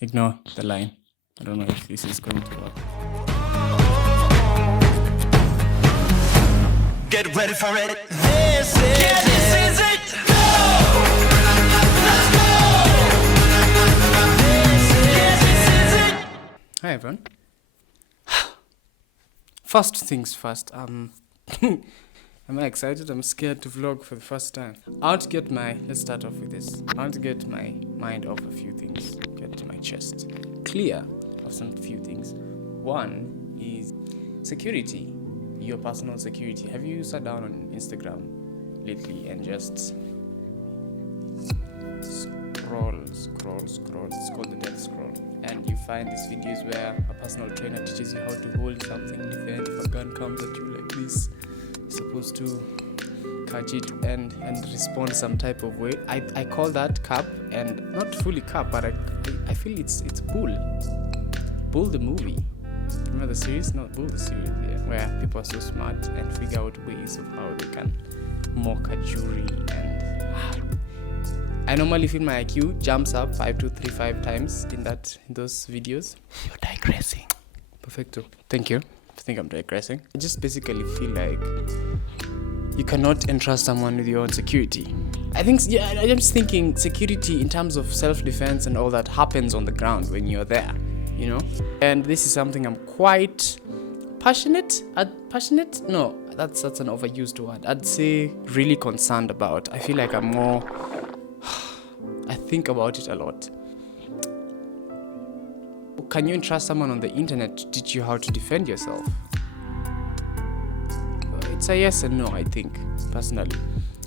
Ignore the line. I don't know if this is going to work. Get ready for it. This is it. Go! Let's go! This is it. Hi everyone. First things first. Am I excited? I'm scared to vlog for the first time. Let's start off with this. I want to get my mind off a few things. Get my chest clear of some few things. One is security. Your personal security. Have you sat down on Instagram lately and just scroll? It's called the death scroll. And you find these videos where a personal trainer teaches you how to hold something, defend if a gun comes at you like this. You're supposed to catch it and respond some type of way. I call that cap, and not fully cap, but I feel it's Bull. Bull the movie. Remember the series? Not Bull the series, yeah. Where people are so smart and figure out ways of how they can mock a jury. And I normally feel my IQ jumps up 5 times in those videos. You're digressing. Perfecto. Thank you. I think I'm digressing. I just basically feel like you cannot entrust someone with your own security. I'm just thinking security in terms of self-defense and all that happens on the ground when you're there, you know? And this is something I'm quite passionate? No, that's an overused word. I'd say really concerned about. I feel like I think about it a lot. Can you entrust someone on the internet to teach you how to defend yourself? It's a yes and no, I think, personally.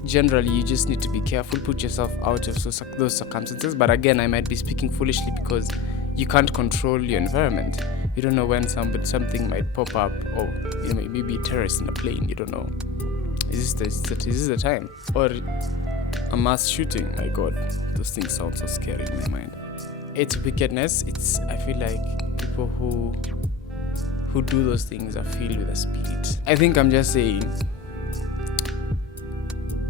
Generally, you just need to be careful, put yourself out of those circumstances. But again, I might be speaking foolishly because you can't control your environment. You don't know when something might pop up, or maybe a terrorist in a plane. You don't know. Is this the time? Or a mass shooting? My God, those things sound so scary in my mind. It's wickedness. I feel like people who do those things are filled with a spirit. I think I'm just saying,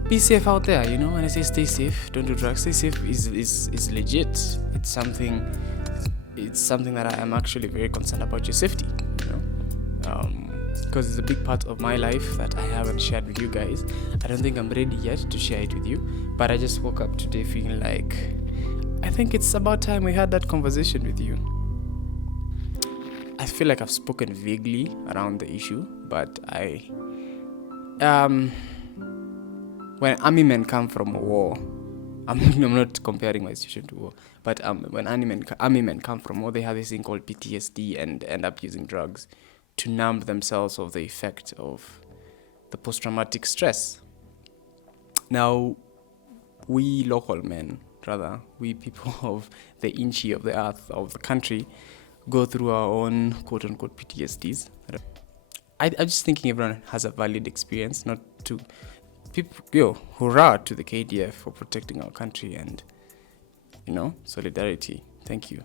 be safe out there, you know. When I say stay safe, don't do drugs. Stay safe is legit. It's something that I am actually very concerned about your safety, you know. Because it's a big part of my life that I haven't shared with you guys. I don't think I'm ready yet to share it with you, but I just woke up today feeling like I think it's about time we had that conversation with you. I feel like I've spoken vaguely around the issue, but when army men come from a war, I'm not comparing my situation to war, but when army men come from war, they have this thing called PTSD and end up using drugs to numb themselves of the effect of the post-traumatic stress. Now, we local men, we people of the inchy of the earth, of the country, go through our own quote-unquote PTSDs. I'm just thinking everyone has a valid experience, not to people, hurrah to the KDF for protecting our country and, solidarity. Thank you.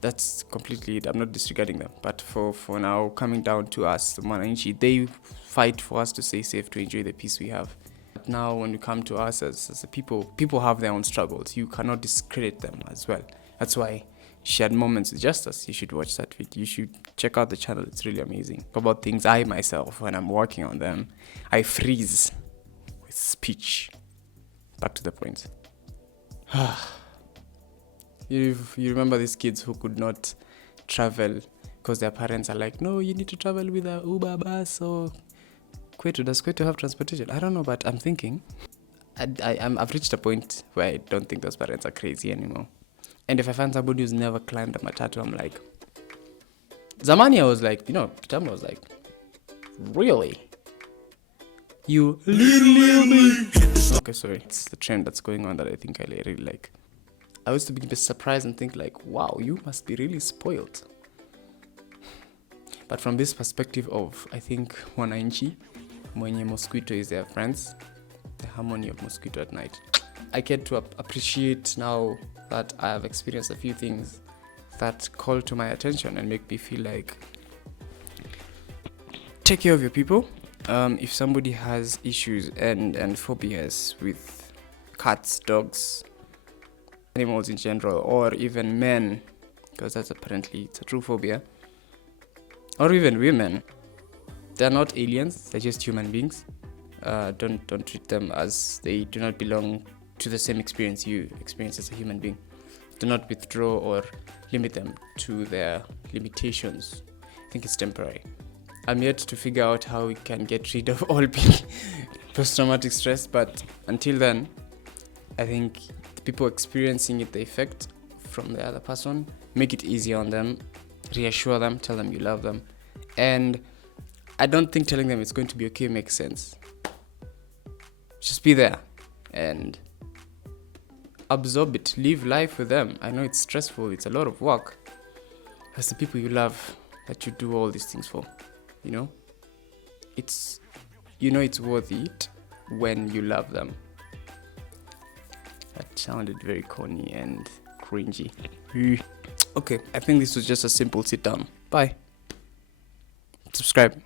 That's completely it. I'm not disregarding them. But for now, coming down to us, the Mwananchi, they fight for us to stay safe, to enjoy the peace we have. But now when you come to us as a people have their own struggles. You cannot discredit them as well. That's why Shared Moments with Justice, you should watch that video. You should check out the channel. It's really amazing. About things I myself, when I'm working on them, I freeze with speech. Back to the point. You remember these kids who could not travel because their parents are like, no, you need to travel with a Uber bus or Kwetu. Does Kwetu have transportation? I don't know, but I'm thinking I've reached a point where I don't think those parents are crazy anymore. And if I find somebody who's never climbed a matatu, I'm like, Zamani, I was like, Kitambo was like, really? You literally? Okay, sorry. It's the trend that's going on that I think I really like. I used to be surprised and think like, wow, you must be really spoiled. But from this perspective of, I think, Mwananchi, mwenye mosquito is their friends, the harmony of mosquito at night. I get to appreciate now that I have experienced a few things that call to my attention and make me feel like, take care of your people. If somebody has issues and phobias with cats, dogs, animals in general, or even men, because that's apparently it's a true phobia, or even women. They're not aliens, they're just human beings. Don't treat them as they do not belong to the same experience you experience as a human being. Do not withdraw or limit them to their limitations. I think it's temporary. I'm yet to figure out how we can get rid of all post-traumatic stress, but until then, I think the people experiencing it, the effect from the other person, make it easy on them, reassure them, tell them you love them. And I don't think telling them it's going to be okay makes sense. Just be there and absorb it, live life with them. I know it's stressful, it's a lot of work. As the people you love that you do all these things for, it's worth it when you love them. That sounded very corny and cringy. Okay, I think this was just a simple sit down. Bye. Subscribe.